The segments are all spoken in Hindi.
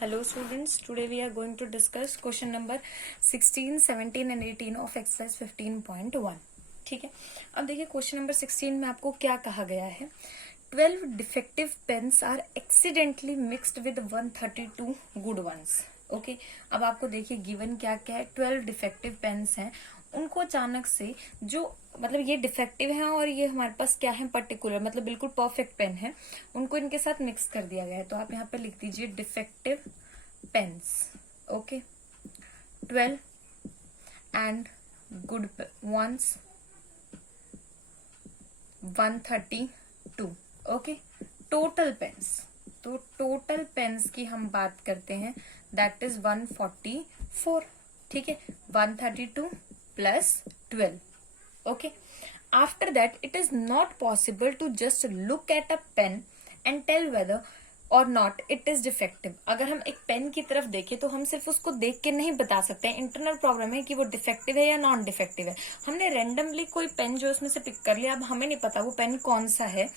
Hello students, today we are going to discuss question number 16, 17 and 18 of exercise 15.1. ठीक है, अब देखिए क्वेश्चन नंबर 16 में आपको क्या कहा गया है। 12 defective pens are accidentally mixed with 132 good ones. Okay, अब आपको देखिए गिवन क्या क्या है। 12 डिफेक्टिव पेन्स हैं, उनको अचानक से जो मतलब ये डिफेक्टिव है और ये हमारे पास क्या है पर्टिकुलर मतलब बिल्कुल परफेक्ट पेन है, उनको इनके साथ मिक्स कर दिया गया है। तो आप यहाँ पे लिख दीजिए defective pens. Okay, 12 and good ones 132। Okay, total pens, तो टोटल पेन्स की हम बात करते हैं दैट इज 144। ठीक है, 132 plus 12। Okay, after that it is not possible to just look at a pen and tell whether or not it is defective। अगर हम एक पेन की तरफ देखें तो हम सिर्फ उसको देख के नहीं बता सकते हैं इंटरनल प्रॉब्लम है कि वो डिफेक्टिव है या नॉन डिफेक्टिव है। हमने रेंडमली कोई पेन जो उसमें से पिक कर लिया, अब हमें नहीं पता वो पेन कौन सा है।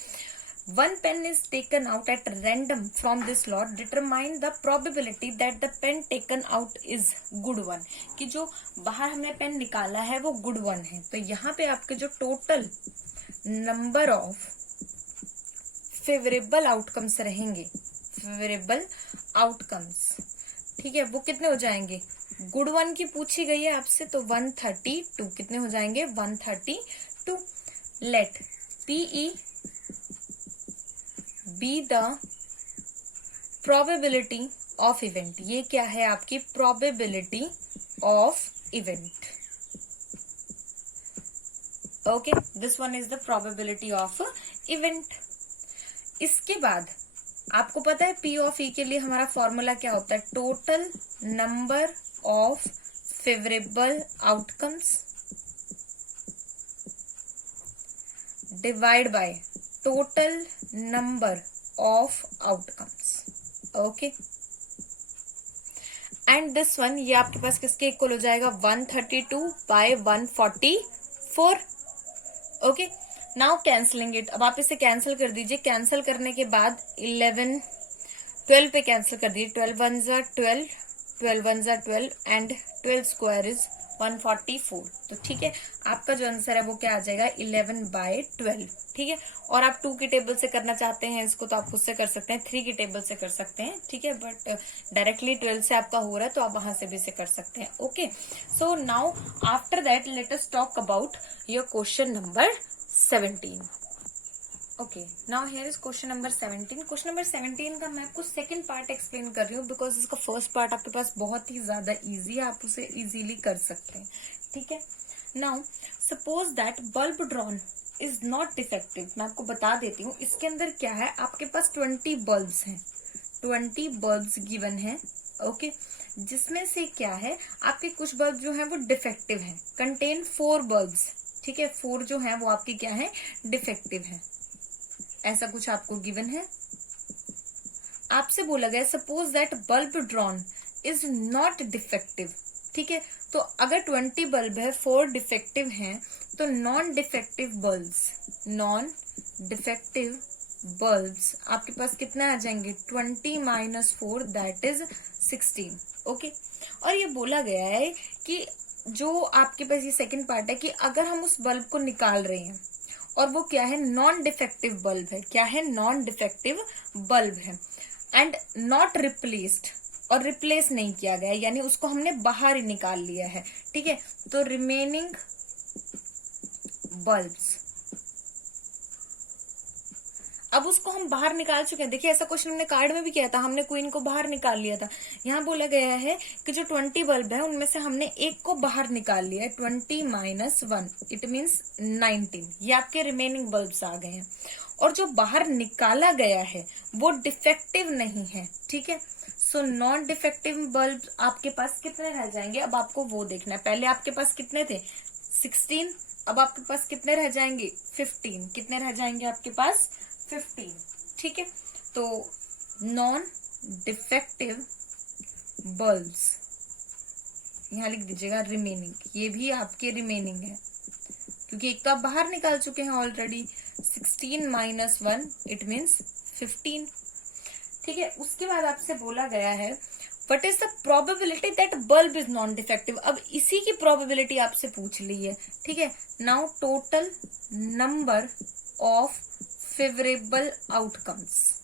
One pen is taken out at random from this lot. Determine the probability that the pen taken out is good one। कि जो बाहर हमने पेन निकाला है वो गुड वन है। तो यहाँ पे आपके जो total number of favourable outcomes रहेंगे, फेवरेबल आउटकम्स, ठीक है, वो कितने हो जाएंगे। गुड वन की पूछी गई है आपसे तो 132 कितने हो जाएंगे 132। Let PE be the probability of event. ये क्या है आपकी probability of event. Okay, this one is the probability of event. इसके बाद आपको पता है पी ऑफ ई के लिए हमारा फॉर्मूला क्या होता है, total number of favourable outcomes divide by total number of outcomes. Okay, and this one ये आपके पास किसके इक्वल हो जाएगा 132 by 144। Okay, now cancelling it. अब आप इसे कैंसिल कर दीजिए। कैंसिल करने के बाद 11 12 पे कैंसिल कर दीजिए। 12 वन जा 12, 12 वन जा 12 एंड 12 स्क्वायर इज 144। तो ठीक है, आपका जो आंसर है वो क्या आ जाएगा 11 बाय 12। ठीक है, और आप 2 की टेबल से करना चाहते हैं इसको तो आप खुद से कर सकते हैं, 3 की टेबल से कर सकते हैं। ठीक है, बट डायरेक्टली 12 से आपका हो रहा है तो आप वहां से भी से कर सकते हैं। Okay, so now after that let us talk about your question number 17। Okay, now here is question number 17। Question number 17 का मैं आपको सेकंड पार्ट एक्सप्लेन कर रही हूँ बिकॉज इसका फर्स्ट पार्ट आपके पास बहुत ही ज्यादा इजी है, आप उसे इजीली कर सकते हैं। ठीक है, now suppose that bulb drawn is not defective. मैं आपको बता देती हूँ इसके अंदर क्या है। आपके पास 20 बल्ब्स हैं, 20 बल्ब्स गिवन है। ओके, जिसमें से क्या है आपके कुछ बल्ब जो है वो डिफेक्टिव है। Contain 4 bulbs. ठीक है, 4 जो है वो आपकी क्या है डिफेक्टिव है। ऐसा कुछ आपको गिवन है। आपसे बोला गया suppose that bulb drawn is not defective. ठीक है, तो अगर 20 बल्ब है 4 डिफेक्टिव हैं तो नॉन डिफेक्टिव बल्ब्स आपके पास कितना आ जाएंगे 20 माइनस 4 दैट इज 16। ओके, और ये बोला गया है कि जो आपके पास ये सेकंड पार्ट है कि अगर हम उस बल्ब को निकाल रहे हैं और वो क्या है नॉन डिफेक्टिव बल्ब है, क्या है नॉन डिफेक्टिव बल्ब है एंड नॉट रिप्लेस्ड, और रिप्लेस नहीं किया गया यानी उसको हमने बाहर ही निकाल लिया है। ठीक है, तो रिमेनिंग बल्ब्स, अब उसको हम बाहर निकाल चुके हैं। देखिए ऐसा क्वेश्चन हमने कार्ड में भी किया था, हमने क्वीन को बाहर निकाल लिया था। यहाँ बोला गया है कि जो 20 बल्ब है उनमें से हमने एक को बाहर निकाल लिया है। 20 माइनस 1 इट मीन्स 19। ये आपके रिमेनिंग बल्ब्स आ गए हैं और जो बाहर निकाला गया है वो डिफेक्टिव नहीं है। ठीक है, सो नॉन डिफेक्टिव बल्ब आपके पास कितने रह जाएंगे, अब आपको वो देखना है। पहले आपके पास कितने थे 16, अब आपके पास कितने रह जाएंगे 15। कितने रह जाएंगे आपके पास 15। ठीक है, तो नॉन डिफेक्टिव बल्ब्स यहां लिख दीजिएगा रिमेनिंग। ये भी आपके रिमेनिंग है क्योंकि एक तो आप बाहर निकाल चुके हैं ऑलरेडी। 16 minus 1 it means 15। ठीक है, उसके बाद आपसे बोला गया है what is the probability that bulb is non defective. अब इसी की प्रोबेबिलिटी आपसे पूछ ली है, ठीक है। Now total number of favourable outcomes.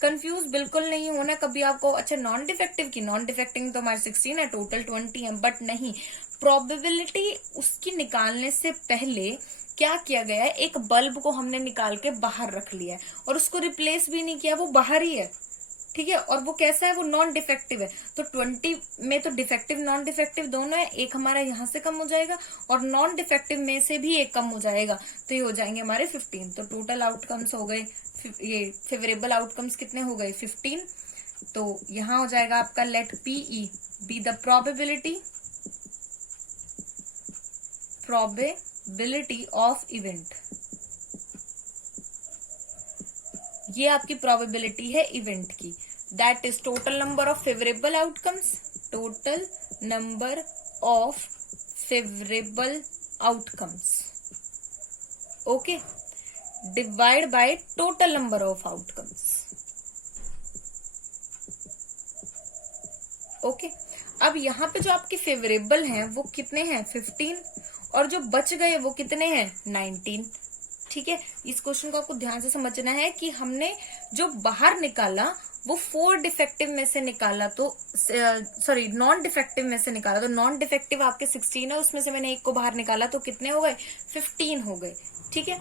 Confuse बिल्कुल नहीं होना कभी आपको। अच्छा नॉन डिफेक्टिव की, नॉन डिफेक्टिव तो हमारे 16 है, टोटल 20 है, बट नहीं, प्रोबेबिलिटी उसकी निकालने से पहले क्या किया गया है, एक बल्ब को हमने निकाल के बाहर रख लिया है और उसको रिप्लेस भी नहीं किया, वो बाहर ही है, ठीक है। और वो कैसा है, वो नॉन डिफेक्टिव है। तो 20 में तो डिफेक्टिव नॉन डिफेक्टिव दोनों है, एक हमारा यहां से कम हो जाएगा और नॉन डिफेक्टिव में से भी एक कम हो जाएगा, तो ये हो जाएंगे हमारे 15। तो टोटल आउटकम्स हो गए, ये फेवरेबल आउटकम्स कितने हो गए 15। तो यहां हो जाएगा आपका let PE be the probability of event. ये आपकी प्रोबेबिलिटी है इवेंट की। That is total number of favourable outcomes, total number of favourable outcomes, okay, divide by total number of outcomes, okay. अब यहाँ पे जो आपके फेवरेबल हैं वो कितने हैं 15 और जो बच गए वो कितने हैं 19, ठीक है। इस क्वेश्चन को आपको ध्यान से समझना है कि हमने जो बाहर निकाला वो 4 डिफेक्टिव में से निकाला, तो सॉरी नॉन डिफेक्टिव में से निकाला, तो नॉन डिफेक्टिव आपके 16 है, उसमें से मैंने एक को बाहर निकाला, तो कितने हो गए 15 हो गए, ठीक है।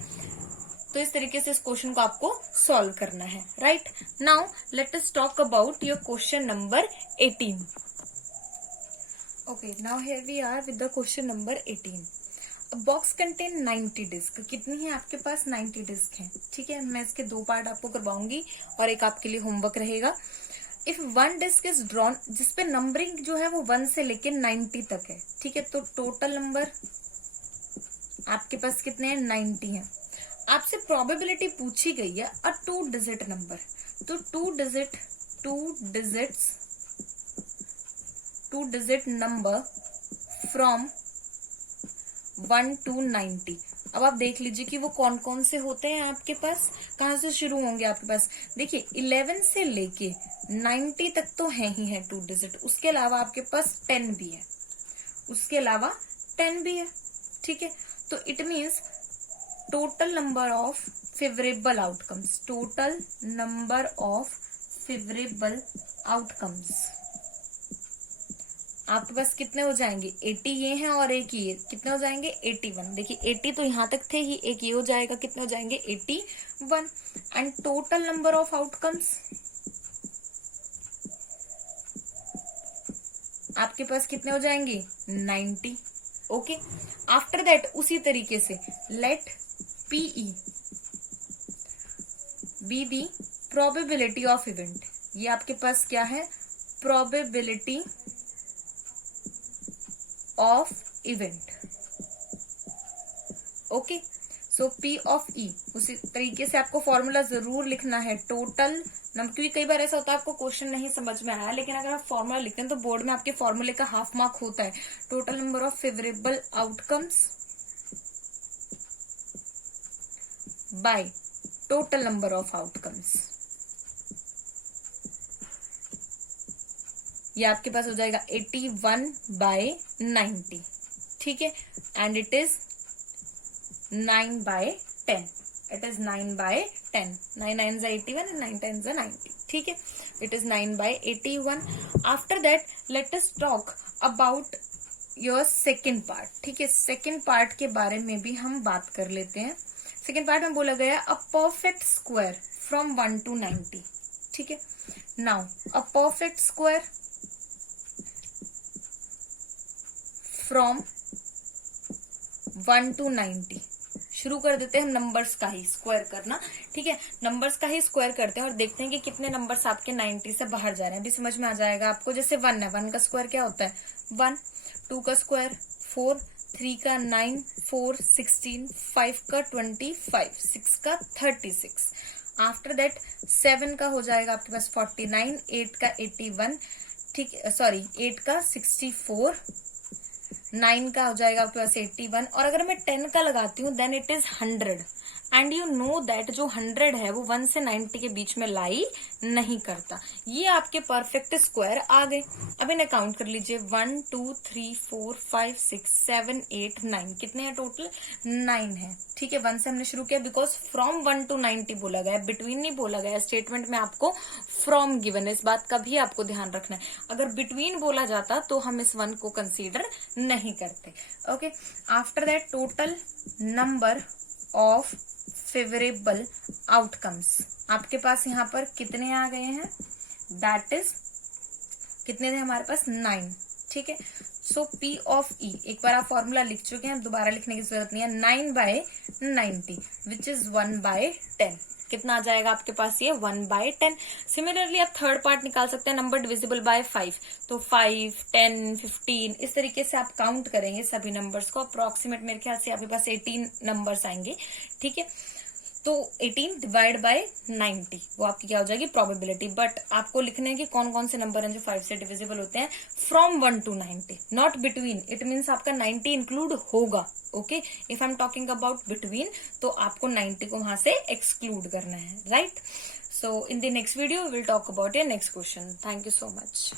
तो इस तरीके से इस क्वेश्चन को आपको सॉल्व करना है, right. Now let us talk about your question number 18। Okay, now here we are with the question number 18। Box contain 90 disc. कितनी है आपके पास 90 डिस्क है, ठीक है। मैं इसके 2 पार्ट आपको करवाऊंगी और एक आपके लिए होमवर्क रहेगा। इफ 1 डिस्क इज ड्रॉन, जिसपे नंबरिंग जो है वो 1 से लेके 90 तक है, ठीक है। तो टोटल नंबर आपके पास कितने हैं 90 हैं। आपसे प्रोबेबिलिटी पूछी गई है अ 2 डिजिट नंबर, तो 2 डिजिट नंबर फ्रॉम 1 to 90। अब आप देख लीजिए कि वो कौन कौन से होते हैं आपके पास, कहां से शुरू होंगे आपके पास। देखिए 11 से लेके 90 तक तो है ही है 2 डिजिट, उसके अलावा आपके पास 10 भी है, ठीक है। तो it means total number of favourable outcomes आपके पास कितने हो जाएंगे 80 ये हैं और एक ये, कितने हो जाएंगे 81। देखिए 80 तो यहां तक थे ही, एक ये हो जाएगा, कितने हो जाएंगे 81। And total number of outcomes आपके पास कितने हो जाएंगे 90, ओके। आफ्टर दैट उसी तरीके से let PE be the probability of event. ये आपके पास क्या है, probability of event, okay. So P of E, उसी तरीके से आपको फॉर्मूला जरूर लिखना है टोटल नंबर, क्योंकि कई बार ऐसा होता है आपको क्वेश्चन नहीं समझ में आया, लेकिन अगर आप फॉर्मूला लिखते हैं तो बोर्ड में आपके फॉर्मूले का हाफ मार्क होता है। Total number of favourable outcomes bye total number of outcomes, ये आपके पास हो जाएगा 81 बाय 90, ठीक है। And it is 9/10, it is 9/10, 9 9 is 81 and 9 10 is 90, ठीक है। It is 9/81। After that let us talk about your second part, ठीक है। सेकेंड पार्ट के बारे में भी हम बात कर लेते हैं। सेकेंड पार्ट में बोला गया a perfect square from 1 to 90, ठीक है। Now a perfect square from 1 to 90, शुरू कर देते हैं नंबर्स का ही स्क्वायर करना, ठीक है। नंबर्स का ही स्क्वायर करते हैं और देखते हैं कि कितने नंबर्स आपके 90 से बाहर जा रहे हैं। अभी समझ में आ जाएगा आपको। जैसे 1 है, 1 का स्क्वायर क्या होता है 1, 2 का स्क्वायर 4, 3 का 9, 4 16, 5 का 25, 6 का 36। आफ्टर दैट 7 का हो जाएगा आपके पास 49, 8 का 81, ठीक, सॉरी 8 का 64, 9 का हो जाएगा आपके पास 81। और अगर मैं 10 का लगाती हूँ then it is 100 and you know that जो 100 है वो 1 से 90 के बीच में लाई नहीं करता। ये आपके परफेक्ट स्क्वायर आ गए। अब इन्हें काउंट कर लीजिए, 1 2 3 4 5 6 7 8 9, कितने हैं टोटल? 9 है। ठीक है, 1 से हमने शुरू किया बिकॉज फ्रॉम 1 to 90 बोला गया, बिटवीन नहीं बोला गया। स्टेटमेंट में आपको फ्रॉम गिवन है, इस बात का भी आपको ध्यान रखना है। अगर बिटवीन बोला जाता तो हम इस 1 को कंसीडर नहीं करते। Okay, after that total number of favourable outcomes आपके पास यहाँ पर कितने आ गए हैं? दैट इज कितने थे हमारे पास? 9। ठीक है, सो P ऑफ E, एक बार आप फॉर्मूला लिख चुके हैं, दोबारा लिखने की जरूरत नहीं है। 9/90 विच इज 1/10, कितना आ जाएगा आपके पास? ये 1/10। सिमिलरली आप थर्ड पार्ट निकाल सकते हैं, नंबर डिविजिबल बाय 5, तो 5 10 15 इस तरीके से आप काउंट करेंगे सभी नंबर्स को। अप्रोक्सीमेट मेरे ख्याल से आपके पास 18 नंबर्स आएंगे। ठीक है, तो 18 डिवाइड बाय 90 वो आपकी क्या हो जाएगी? प्रोबेबिलिटी। बट आपको लिखने हैं कि कौन कौन से नंबर हैं जो 5 से डिविजिबल होते हैं, from 1 to 90, not between. It means आपका 90 इंक्लूड होगा। Okay, if I am talking about between तो आपको 90 को वहां से एक्सक्लूड करना है, right? So in the next video will talk about your next question. Thank you so much.